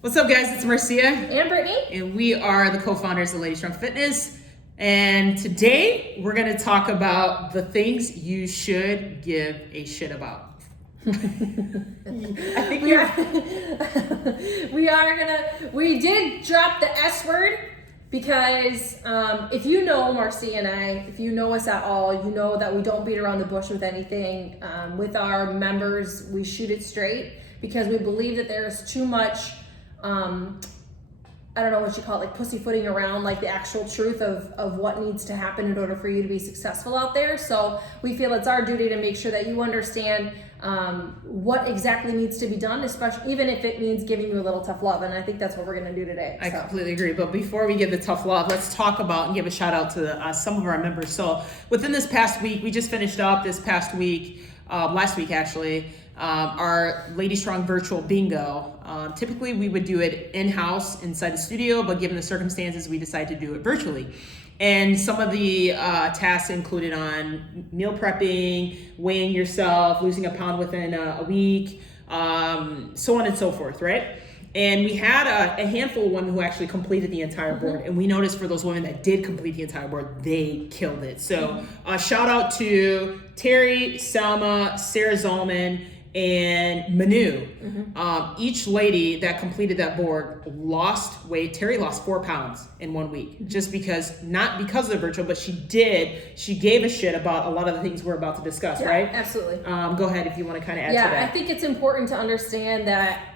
What's up, guys? It's Marciea and Brittany, and we are the co-founders of LadyStrong Fitness. And today we're going to talk about the things you should give a shit about. we did drop the S word because if you know Marciea and I, if you know us at all, you know that we don't beat around the bush with anything. With our members, we shoot it straight because we believe that there's too much I don't know what you call it, like pussyfooting around like the actual truth of what needs to happen in order for you to be successful out there. So we feel it's our duty to make sure that you understand what exactly needs to be done, especially even if it means giving you a little tough love. And I think that's what we're going to do today. I completely agree. But before we give the tough love, let's talk about and give a shout out to some of our members. So within this past week, we just finished up this past week, last week actually, our LadyStrong virtual bingo. Typically we would do it in-house inside the studio, but given the circumstances, we decided to do it virtually. And some of the tasks included on meal prepping, weighing yourself, losing a pound within a week, so on and so forth, right? And we had a handful of women who actually completed the entire board. And we noticed for those women that did complete the entire board, they killed it. So shout out to Terry, Selma, Sarah Zolman, and Manu. Each lady that completed that board lost weight. Terry lost 4 pounds in 1 week, just because, not because of the virtual, but she gave a shit about a lot of the things we're about to discuss, right? Absolutely. Go ahead if you want to kind of add to that. Yeah, I think it's important to understand that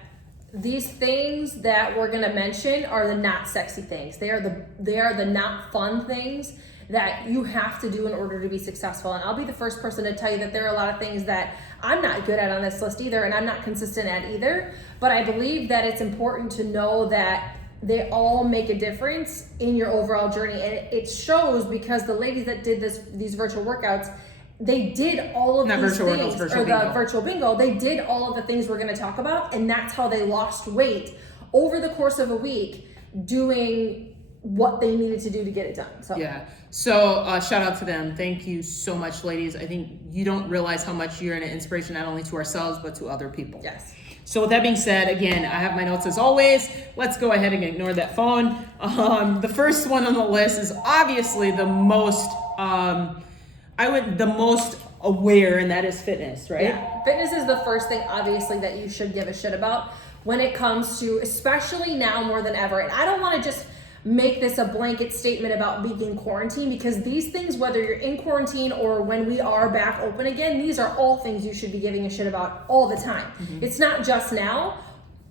these things that we're going to mention are the not sexy things. They are the not fun things that you have to do in order to be successful. And I'll be the first person to tell you that there are a lot of things that I'm not good at on this list either, and I'm not consistent at either. But I believe that it's important to know that they all make a difference in your overall journey. And it shows because the ladies that did these virtual workouts, they did all of these things, virtual bingo. They did all of the things we're going to talk about, and that's how they lost weight over the course of a week doing what they needed to do to get it done. So yeah. So shout out to them. Thank you so much, ladies. I think you don't realize how much you're an inspiration not only to ourselves but to other people. Yes. So with that being said, again, I have my notes as always. Let's go ahead and ignore that phone. The first one on the list is obviously the most the most aware, and that is fitness, right? Yeah. Fitness is the first thing, obviously, that you should give a shit about when it comes to, especially now more than ever. And I don't want to just make this a blanket statement about being in quarantine, because these things, whether you're in quarantine or when we are back open again, these are all things you should be giving a shit about all the time. It's not just now,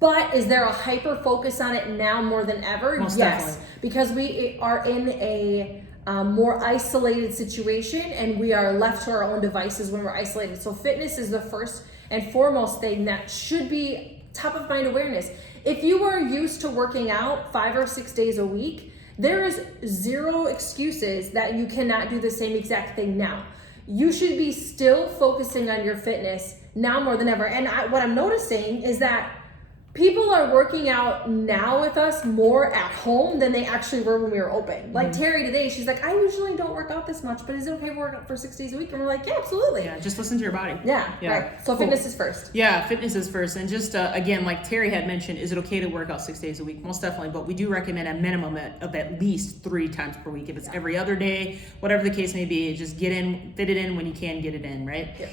but is there a hyper focus on it now more than ever? Most yes, definitely. because we are in a more isolated situation and we are left to our own devices when we're isolated. So fitness is the first and foremost thing that should be top of mind awareness. If you are used to working out 5 or 6 days a week, there is zero excuses that you cannot do the same exact thing now. You should be still focusing on your fitness now more than ever. And what I'm noticing is that people are working out now with us more at home than they actually were when we were open. Like Terry today, she's like, I usually don't work out this much, but is it okay to work out for 6 days a week? And we're like, yeah, absolutely. Yeah, just listen to your body. Yeah. Right. So cool. Fitness is first. Yeah, fitness is first. And just, again, like Terry had mentioned, is it okay to work out 6 days a week? Most definitely, but we do recommend a minimum of at least 3 times per week. If it's every other day, whatever the case may be, just fit it in when you can get it in, right? Yeah.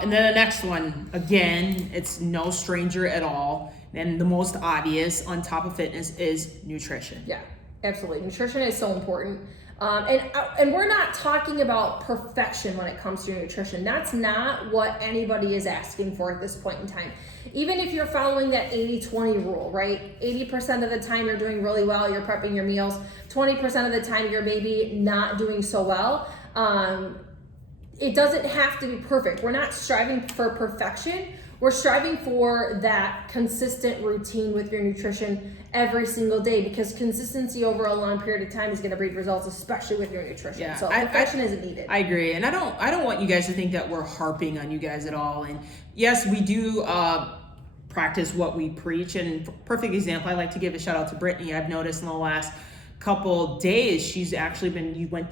And then the next one, again, it's no stranger at all. And the most obvious on top of fitness is nutrition. Yeah, absolutely. Nutrition is so important. And we're not talking about perfection when it comes to nutrition. That's not what anybody is asking for at this point in time. Even if you're following that 80-20 rule, right? 80% of the time you're doing really well, you're prepping your meals. 20% of the time you're maybe not doing so well. It doesn't have to be perfect. We're not striving for perfection. We're striving for that consistent routine with your nutrition every single day, because consistency over a long period of time is going to breed results, especially with your nutrition. Yeah, so perfection isn't needed. I agree. And I don't want you guys to think that we're harping on you guys at all. And yes, we do practice what we preach. And perfect example, I like to give a shout out to Brittany. I've noticed in the last couple days, she's actually been,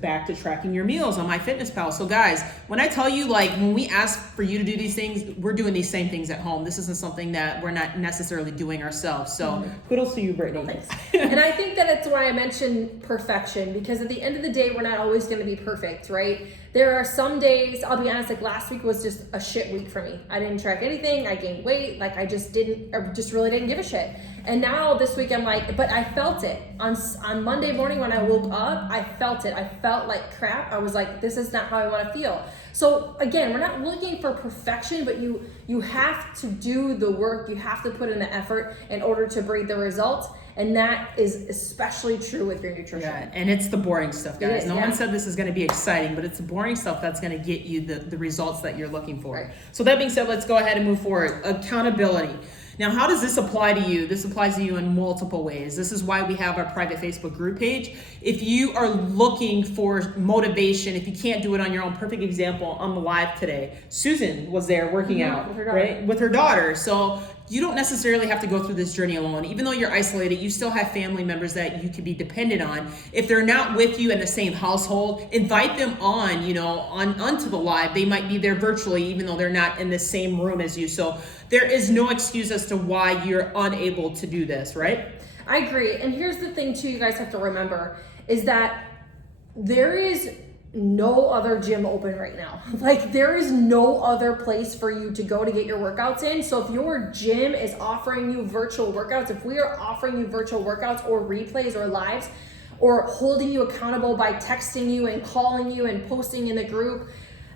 back to tracking your meals on MyFitnessPal. So guys, when I tell you, like, when we ask for you to do these things, we're doing these same things at home. This isn't something that we're not necessarily doing ourselves. So kudos to you, Brittany. Thanks. And I think that it's why I mentioned perfection, because at the end of the day, we're not always going to be perfect, right? There are some days, I'll be honest, like last week was just a shit week for me. I didn't track anything. I gained weight. Like I just really didn't give a shit. And now this week I'm like, but I felt it. On Monday morning when I woke up, I felt it. I felt like crap. I was like, this is not how I want to feel. So again, we're not looking for perfection, but you have to do the work. You have to put in the effort in order to bring the results. And that is especially true with your nutrition. Yeah, and it's the boring stuff, guys. No yeah. one said this is going to be exciting, but it's the boring stuff that's going to get you the results that you're looking for. Right. So that being said, let's go ahead and move forward. Accountability. Now, how does this apply to you? This applies to you in multiple ways. This is why we have our private Facebook group page. If you are looking for motivation, if you can't do it on your own, perfect example on the live today. Susan was there working out, with her right? With her daughter. So you don't necessarily have to go through this journey alone. Even though you're isolated, you still have family members that you can be dependent on. If they're not with you in the same household, invite them on, onto the live. They might be there virtually, even though they're not in the same room as you. So there is no excuse as to why you're unable to do this, right? I agree. And here's the thing too, you guys have to remember, is that there is no other gym open right now. Like there is no other place for you to go to get your workouts in. So if your gym is offering you virtual workouts, if we are offering you virtual workouts or replays or lives, or holding you accountable by texting you and calling you and posting in the group,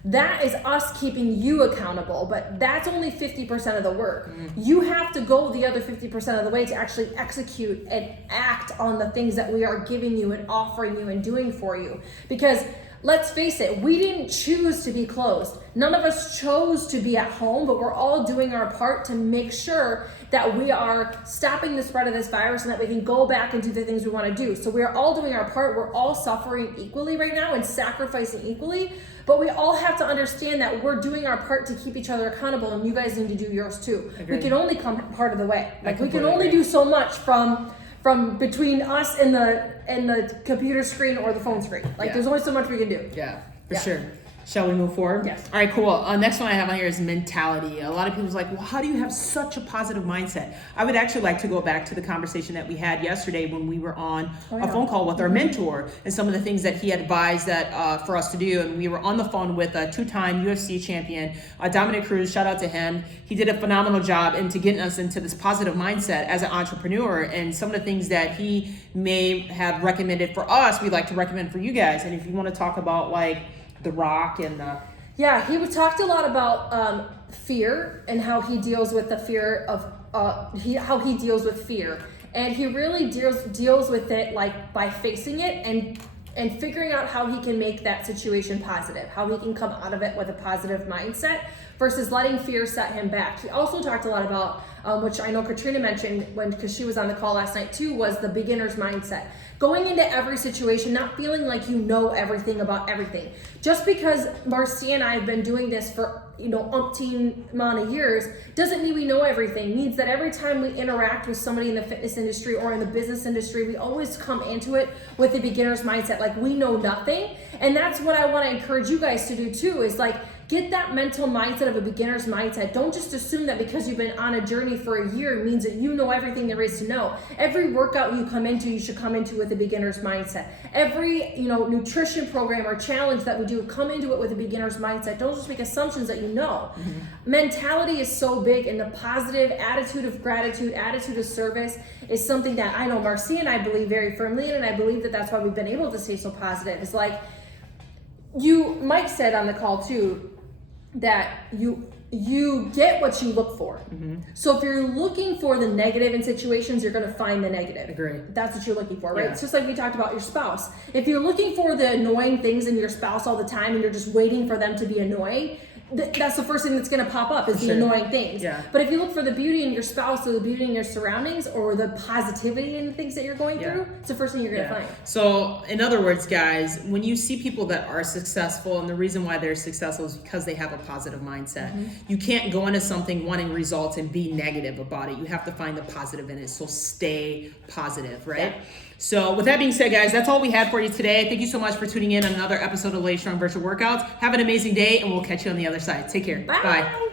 that is us keeping you accountable, but that's only 50% of the work. You have to go the other 50% of the way to actually execute and act on the things that we are giving you and offering you and doing for you. Because let's face it, we didn't choose to be closed. None of us chose to be at home, but we're all doing our part to make sure that we are stopping the spread of this virus and that we can go back and do the things we want to do. So we're all doing our part. We're all suffering equally right now and sacrificing equally, but we all have to understand that we're doing our part to keep each other accountable, and you guys need to do yours too. Agreed. We can only come part of the way. Like we can only do so much from between us and the computer screen or the phone screen. Like there's only so much we can do. Yeah, for sure. Shall we move forward? Yes. All right, cool. Next one I have on here is mentality. A lot of people's like, well, how do you have such a positive mindset? I would actually like to go back to the conversation that we had yesterday when we were on a phone call with our mentor and some of the things that he advised that for us to do. And we were on the phone with a two-time UFC champion, Dominic Cruz. Shout out to him. He did a phenomenal job into getting us into this positive mindset as an entrepreneur. And some of the things that he may have recommended for us, we'd like to recommend for you guys. And if you want to talk about like The Rock and he talked a lot about fear and how he deals with the fear of how he deals with fear, and he really deals with it like by facing it and figuring out how he can make that situation positive, how he can come out of it with a positive mindset versus letting fear set him back. He also talked a lot about which I know Katrina mentioned because she was on the call last night too, was the beginner's mindset. Going into every situation, not feeling like you know everything about everything. Just because Marciea and I have been doing this for umpteen amount of years, doesn't mean we know everything. It means that every time we interact with somebody in the fitness industry or in the business industry, we always come into it with a beginner's mindset, like we know nothing. And that's what I want to encourage you guys to do too, is like, get that mental mindset of a beginner's mindset. Don't just assume that because you've been on a journey for a year means that you know everything there is to know. Every workout you come into, you should come into with a beginner's mindset. Every nutrition program or challenge that we do, come into it with a beginner's mindset. Don't just make assumptions that you know. Mentality is so big, and the positive attitude of gratitude, attitude of service is something that I know Marciea and I believe very firmly in, and I believe that that's why we've been able to stay so positive. It's like Mike said on the call too, that you get what you look for. So if you're looking for the negative in situations, you're going to find the negative. Agree. That's what you're looking for, right? Yeah. It's just like we talked about your spouse. If you're looking for the annoying things in your spouse all the time and you're just waiting for them to be annoying, that's the first thing that's going to pop up is the annoying things. Yeah. But if you look for the beauty in your spouse or the beauty in your surroundings or the positivity in the things that you're going through, it's the first thing you're going to find. So in other words, guys, when you see people that are successful, and the reason why they're successful is because they have a positive mindset. You can't go into something wanting results and be negative about it. You have to find the positive in it. So stay positive, right? So with that being said, guys, that's all we had for you today. Thank you so much for tuning in on another episode of LadyStrong Virtual Workouts. Have an amazing day, and we'll catch you on the other side. Take care. Bye. Bye.